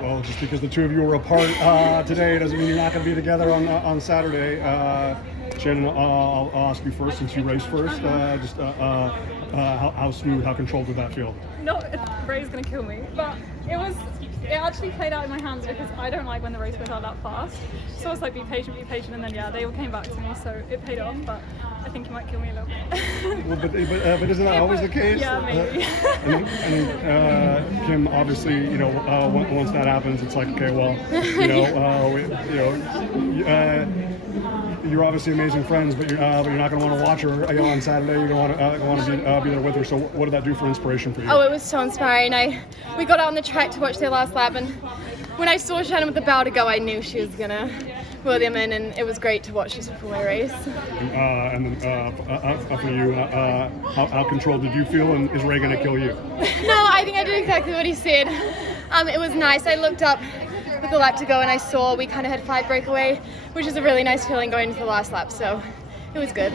Well, just because the two of you were apart today doesn't mean you're not going to be together on Saturday. Shannon, I'll ask you first since you raced first. How smooth, how controlled did that feel? No, Ray's going to kill me, but it actually played out in my hands because I don't like when the race goes out that fast. So I was like, be patient, and then they all came back to me, so it paid off, but I think he might kill me a little bit. Well, but isn't that always the case? Yeah, maybe. Kim, obviously, once that happens, it's like, okay, well, you're obviously amazing friends, but you're not going to want to watch her on Saturday. You're going to want to be there with her. So what did that do for inspiration for you? Oh, it was so inspiring. We got out on the track to watch their last lap, and when I saw Shannon with the bow to go, I knew she was going to wheel them in, and it was great to watch just before my race. And then for you, how controlled did you feel, and is Ray going to kill you? No, I think I did exactly what he said. It was nice. I looked up with the lap to go, and I saw we kind of had 5 breakaway, which is a really nice feeling going into the last lap, so it was good.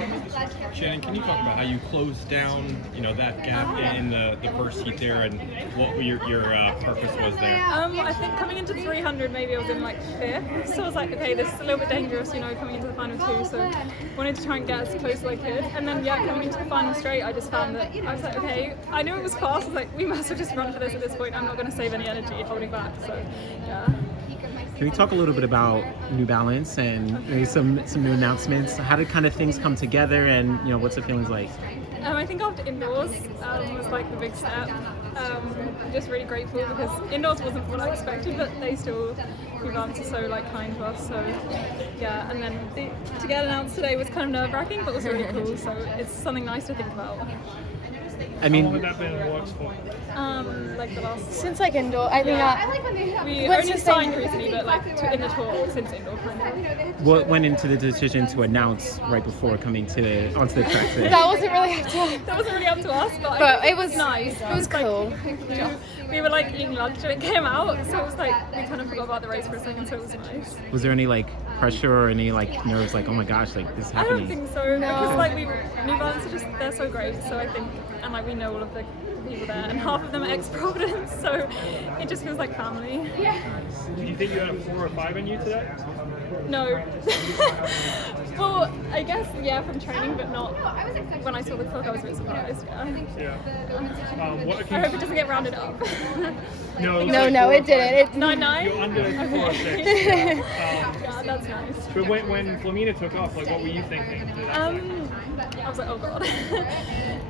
Shannon, can you talk about how you closed down, that gap in the first heat there, and what your purpose was there? I think coming into 300, maybe I was in like 5th, so I was like, okay, this is a little bit dangerous, coming into the final 2, so wanted to try and get as close as I could. And then, coming into the final straight, I just found that I was like, okay, I knew it was fast. I was like, we must have just run for this at this point. I'm not going to save any energy holding back. So, yeah. Can you talk a little bit about New Balance and maybe some new announcements? How did kind of things come together, and what's the feelings like? I think after indoors was like the big step. Just really grateful because indoors wasn't what I expected, but they still, New Balance are so like kind to us. So yeah, and then to get announced today was kind of nerve-wracking, but was really cool. So it's something nice to think about. I mean, how long had that been in the works for? Like the last. Since like indoor, I think we only signed recently, but like in the tour since indoor kind of. What went into the decision to announce right before coming onto the track today? that wasn't really up to That wasn't really up to us, but it was nice. It was cool. We were like eating lunch and it came out, so it was like we kind of forgot about the race for a second, so it was nice. Was there any like pressure or any like nerves, like, oh my gosh, like this is happening? I don't think so, because like New Balance are just, they're so great, so I think, and like we know all of the people there, and half of them are ex-Providence, so it just feels like family. Do you think you had a 4 or 5 in you today? No. Well, I guess, from training, but not when I saw the clock. I was a bit surprised. Yeah. I hope it doesn't get rounded up. No, it didn't. 9-9? You're under 4 or 6. Yeah, that's nice. But when Flamina took off, like, what were you thinking? I was like, oh god.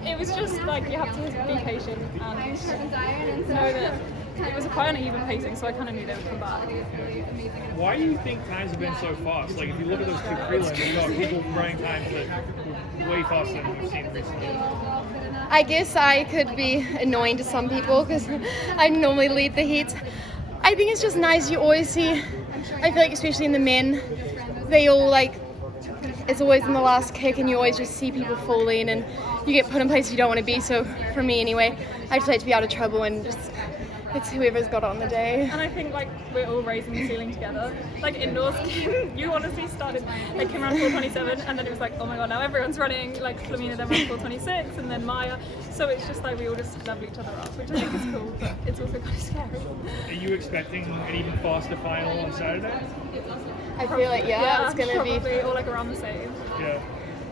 It was just like you have to be patient and know that it was quite uneven pacing, so I kind of knew they would come back. Why do you think times have been so fast? Like, if you look at those 2 prelims, you've got people running times that were way faster than we've seen recently. I guess I could be annoying to some people because I normally lead the heats. I think it's just nice. You always see, I feel like especially in the men, they all like, it's always in the last kick and you always just see people falling and you get put in places you don't want to be. So for me anyway, I just like to be out of trouble and just, it's whoever's got on the day. And I think like we're all raising the ceiling together. Like indoors, you honestly started, like Kim ran 4:27 and then it was like, oh my god, now everyone's running, like Flamina then ran 4:26 and then Maya. So it's just like we all just level each other up, which I think is cool, but it's also kind of scary. Are you expecting an even faster final on Saturday? I feel like, it's going to be all like around the same. Yeah.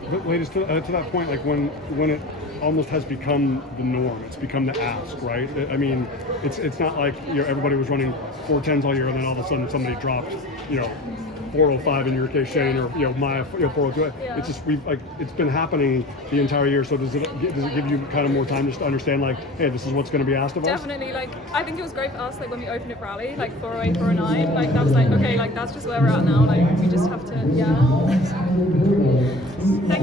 But ladies, to that point, like when it almost has become the norm, it's become the ask, right? I mean, it's not like everybody was running 4:10s all year and then all of a sudden somebody dropped 4:05 in your case, Shane, or Maya 4:02. Yeah. It's just it's been happening the entire year. So does it give you kind of more time just to understand, like, hey, this is what's going to be asked of us? Definitely. Like I think it was great for us, like when we opened at Raleigh, like 4:08, 4:09. Like that was like, okay, like that's just where we're at now. Like we just have to, Thank